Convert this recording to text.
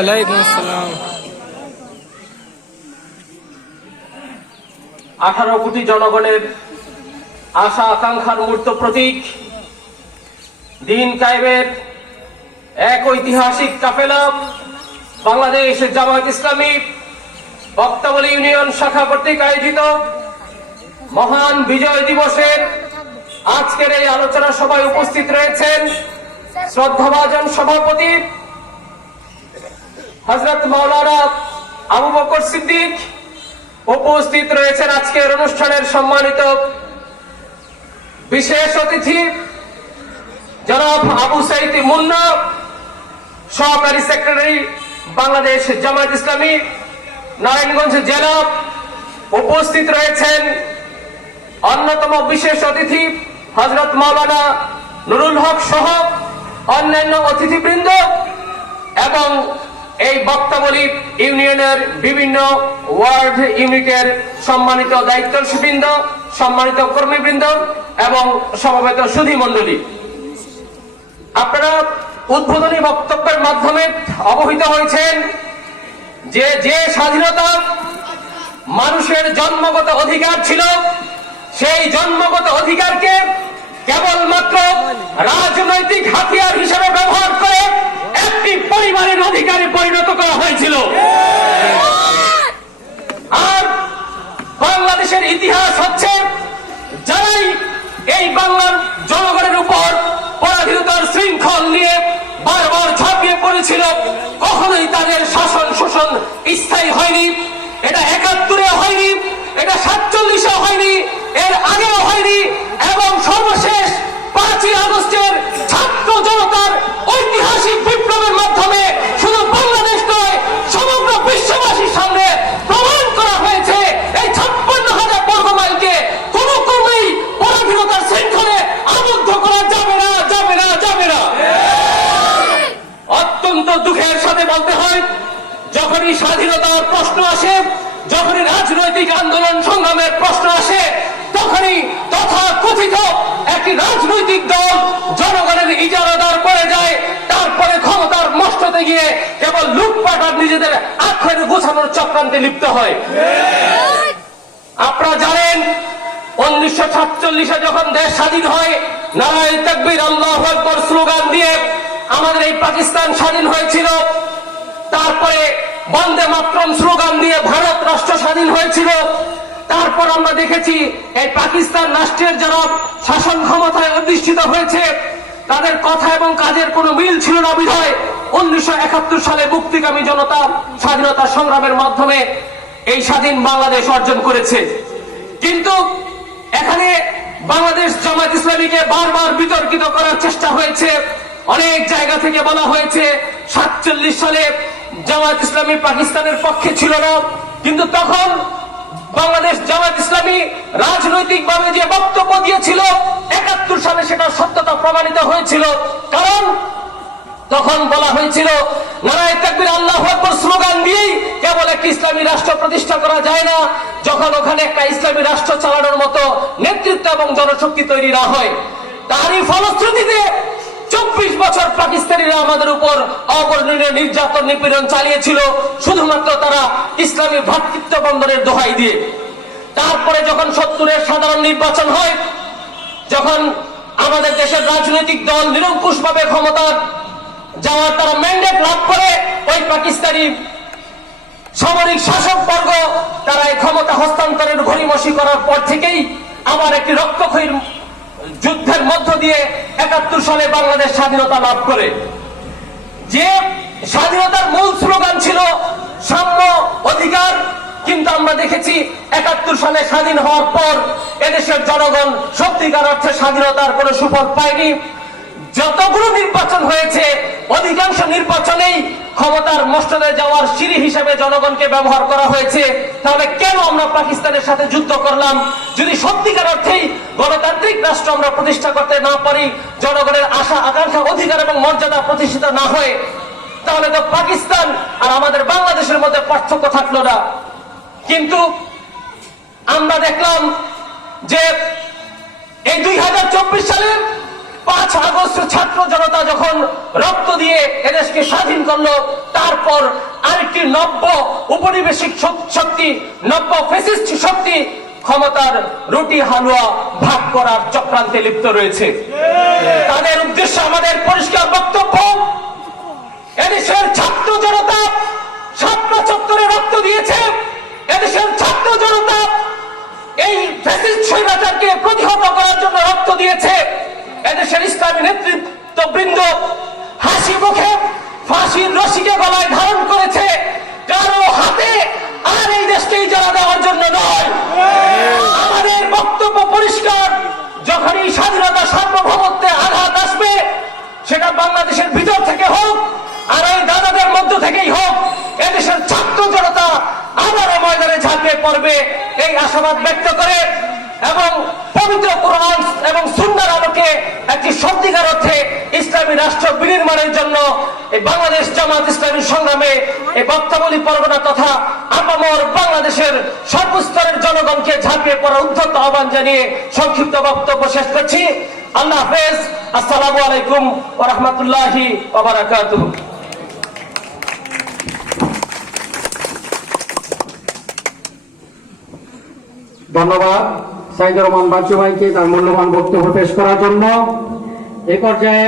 ওয়ালাইকুম আসসালাম। 18 কোটি জনগণের আশা আকাঙ্ক্ষার মূর্ত প্রতীক দিন কায়েমের এক ঐতিহাসিক কাফেলা বাংলাদেশ জামায়াত ইসলামী বক্তাবলী ইউনিয়ন শাখা কর্তৃক আয়োজিত মহান বিজয় দিবসের আজকের এই আলোচনা সভায় উপস্থিত রয়েছেন শ্রদ্ধাভাজন সভাপতি হযরত মাওলানা আবু বকর সিদ্দিক। উপস্থিত রয়েছেন আজকের অনুষ্ঠানের সম্মানিত বিশেষ অতিথি জনাব আবু সাইদ মুন্না, সহকারী সেক্রেটারি বাংলাদেশ জামায়াত ইসলামী নারায়ণগঞ্জ জেলা। উপস্থিত রয়েছেন অন্যতম বিশেষ অতিথি হযরত মাওলানা নুরুল হক সহ অন্যান্য অতিথিবৃন্দ এবং এই বক্তাবলী ইউনিয়নের বিভিন্ন ওয়ার্ড ইউনিটের সম্মানিত দায়িত্বশীলবৃন্দ, সম্মানিত কর্মীবৃন্দ এবং সমবেত সুধী মণ্ডলী। আপনারা উদ্বোধনী বক্তব্যের মাধ্যমে অবহিত হয়েছেন যে স্বাধীনতা মানুষের জন্মগত অধিকার ছিল, সেই জন্মগত অধিকারকে কেবলমাত্র রাজনৈতিক হাতিয়ার হিসেবে ব্যবহার করে একটি পরিবারের অধিকারে পরিণত করা হয়েছিল। আর বাংলাদেশের ইতিহাস হচ্ছে যারাই এই বাংলার জনগণের উপর পরাধীনতার শৃঙ্খল নিয়ে বারবার ঝাঁপিয়ে পড়েছিল, কখনোই তাদের শাসন শোষণ স্থায়ী হয়নি। এটা 71-এ হয়নি, এটা 47-এ হয়নি, এর আগেও হয়নি এবং সর্বশেষ 5ই আগস্টের ছাত্র জনতার ঐতিহাসিক বিপ্লবের মাধ্যমে শুধু বাংলাদেশ নয় সমগ্র বিশ্ববাসীর সামনে প্রমাণ করা হয়েছে এই 56,000 বর্গ মাইলকে কোনো ক্রমেই পরাধীনতার শৃঙ্খলে আবদ্ধ করা যাবে না, যাবে না, যাবে না। অত্যন্ত দুঃখের সাথে বলতে হয়, যখনই স্বাধীনতার প্রশ্ন আসে, যখনই রাজনৈতিক আন্দোলন সংগ্রামের প্রশ্ন আসে, তখনই তথাকথিত একটি রাজনৈতিক দল জনগণের ইজারাদার করে যায়, তারপরে ক্ষমতার মস্ততে গিয়ে কেবল লুটপাট আর নিজেদের আখের গোছানোর চক্রান্তে লিপ্ত হয়। আপনারা জানেন 1947-এ যখন দেশ স্বাধীন হয়, নারায়ে তাকবীর আল্লাহু আকবার স্লোগান দিয়ে আমাদের এই পাকিস্তান স্বাধীন হয়েছিল। তারপরে বন্দে মাতরম স্লোগান দিয়ে ভারত রাষ্ট্র স্বাধীন হয়েছিল। তারপর আমরা দেখেছি এই পাকিস্তান রাষ্ট্রের যারা শাসন ক্ষমতায় অধিষ্ঠিত হয়েছে তাদের কথা এবং কাজের কোনো মিল ছিল না বিধায় 1971 সালে মুক্তিকামী জনতা স্বাধীনতা সংগ্রামের মাধ্যমে এই স্বাধীন বাংলাদেশ অর্জন করেছে। কিন্তু এখানে বাংলাদেশ জামায়াত ইসলামীকে বারবার বিতর্কিত করার চেষ্টা হয়েছে। অনেক জায়গা থেকে বলা হয়েছে 47 সালে জামায়াত ইসলামী পাকিস্তানের পক্ষে ছিল না, কিন্তু তখন বাংলাদেশ জামায়াত ইসলামী রাজনৈতিকভাবে যে বক্তব্য দিয়েছিল 71 সালে সেটা সত্যতা প্রমাণিত হয়েছিল। কারণ তখন বলা হয়েছিল নারায়ে তাকবীর আল্লাহু আকবার স্লোগান দিয়েই কেবল একটি ইসলামী রাষ্ট্র প্রতিষ্ঠা করা যায় না, যখন ওখানে একটা ইসলামী রাষ্ট্র চালানোর মতো নেতৃত্ব এবং জনশক্তি তৈরি না হয়। তারই ফলশ্রুতিতে 24 বছর পাকিস্তানিরা আমাদের উপর অবর্ণনীয় নির্যাতন নিপীড়ন চালিয়েছিল, শুধুমাত্র তারা ইসলামী ভ্রাতৃত্ব বন্ধনের দোহাই দিয়ে। তারপরে যখন 70-এর সাধারণ নির্বাচন হয়, যখন আমাদের দেশের রাজনৈতিক দল নিরঙ্কুশভাবে ক্ষমতার যাওয়ার তারা ম্যান্ডেট লাভ করে, ওই পাকিস্তানি সামরিক শাসক বর্গ তারা এই ক্ষমতা হস্তান্তরের ঘড়িমসি করার পর থেকেই আবার একটি রক্তক্ষয়ীর যুদ্ধের মধ্য দিয়ে 71 সালে বাংলাদেশ স্বাধীনতা লাভ করে। যে স্বাধীনতার মূল স্লোগান ছিল সাম্য অধিকার, কিন্তু আমরা দেখেছি 71 সালে স্বাধীন হওয়ার পর এদেশের জনগণ সত্যিকার অর্থে স্বাধীনতার কোনো সুফল পায়নি। যতগুলো নির্বাচন হয়েছে অধিকাংশ নির্বাচনেই ক্ষমতার মস্তদে যাওয়ার সিঁড়ি হিসেবে জনগণকে ব্যবহার করা হয়েছে। তাহলে কেন আমরা পাকিস্তানের সাথে যুদ্ধ করলাম? যদি সত্যিকার অর্থেই গণতান্ত্রিক রাষ্ট্র আমরা প্রতিষ্ঠা করতে না পারি, জনগণের আশা আকাঙ্ক্ষা অধিকার এবং মর্যাদা প্রতিষ্ঠিত না হয়, তাহলে তো পাকিস্তান আর আমাদের বাংলাদেশের মধ্যে পার্থক্য থাকলো না। কিন্তু আমরা দেখলাম যে এই 2024 সালে 5 আগস্ট ছাত্র জনতা যখন রক্ত দিয়ে এদেশকে স্বাধীন করলো, তারপর আরেকটি নব্য উপনিবেশিক শক্তি, নব্য ফ্যাসিস্ট শক্তি ক্ষমতার রুটি হালুয়া ভাগ করার চক্রান্তে লিপ্ত রয়েছে। তাদের উদ্দেশ্যে আমাদের পরিষ্কার বক্তব্য, এদেশের ছাত্র জনতা শাপলা চত্বরে রক্ত দিয়েছে। এদেশের ছাত্র জনতা এই ফ্যাসিস্ট স্বৈরাচারকে প্রতিহত করার জন্য রক্ত দিয়েছে। এদেশের ইসলামী নেতৃত্ববৃন্দ হাসি মুখে ফাঁসির রশিকে গলায় ধারণ করেছে, কারো হাতে আর এই দেশকে ইজারা দেওয়ার জন্য নয়। আমাদের বক্তব্য পরিষ্কার, যখনই স্বাধীনতা সার্বভৌমত্বে আঘাত আসবে, সেটা বাংলাদেশের ভিতর থেকে হোক আর এই দাদাদের মধ্য থেকেই হোক, এদেশের ছাত্র জনতা আবারও ময়দানে ঝাঁপিয়ে পড়বে এই আশাবাদ ব্যক্ত করে এবং পবিত্র কোরআন এবং সুন্নাহর আলোকে একটি সত্যিকার অর্থে ইসলামী রাষ্ট্র বিনির্মাণের জন্য এই বাংলাদেশ জামাত ইসলামী সংগ্রামে এই বক্তাবলী পরগনা তথা আপামর বাংলাদেশের সর্বস্তরের জনগণকে ঝাঁপিয়ে পড়ার উদ্ধত আহ্বান জানিয়ে সংক্ষিপ্ত বক্তব্য শেষ করছি। আল্লাহ হাফেজ। আসসালামু আলাইকুম ওয়া রাহমাতুল্লাহি ওয়া বারাকাতুহু। ধন্যবাদ সাইদুর রহমান বাচ্চু ভাইকে তার মূল্যবান বক্তব্য পেশ করার জন্য। এই পর্যায়ে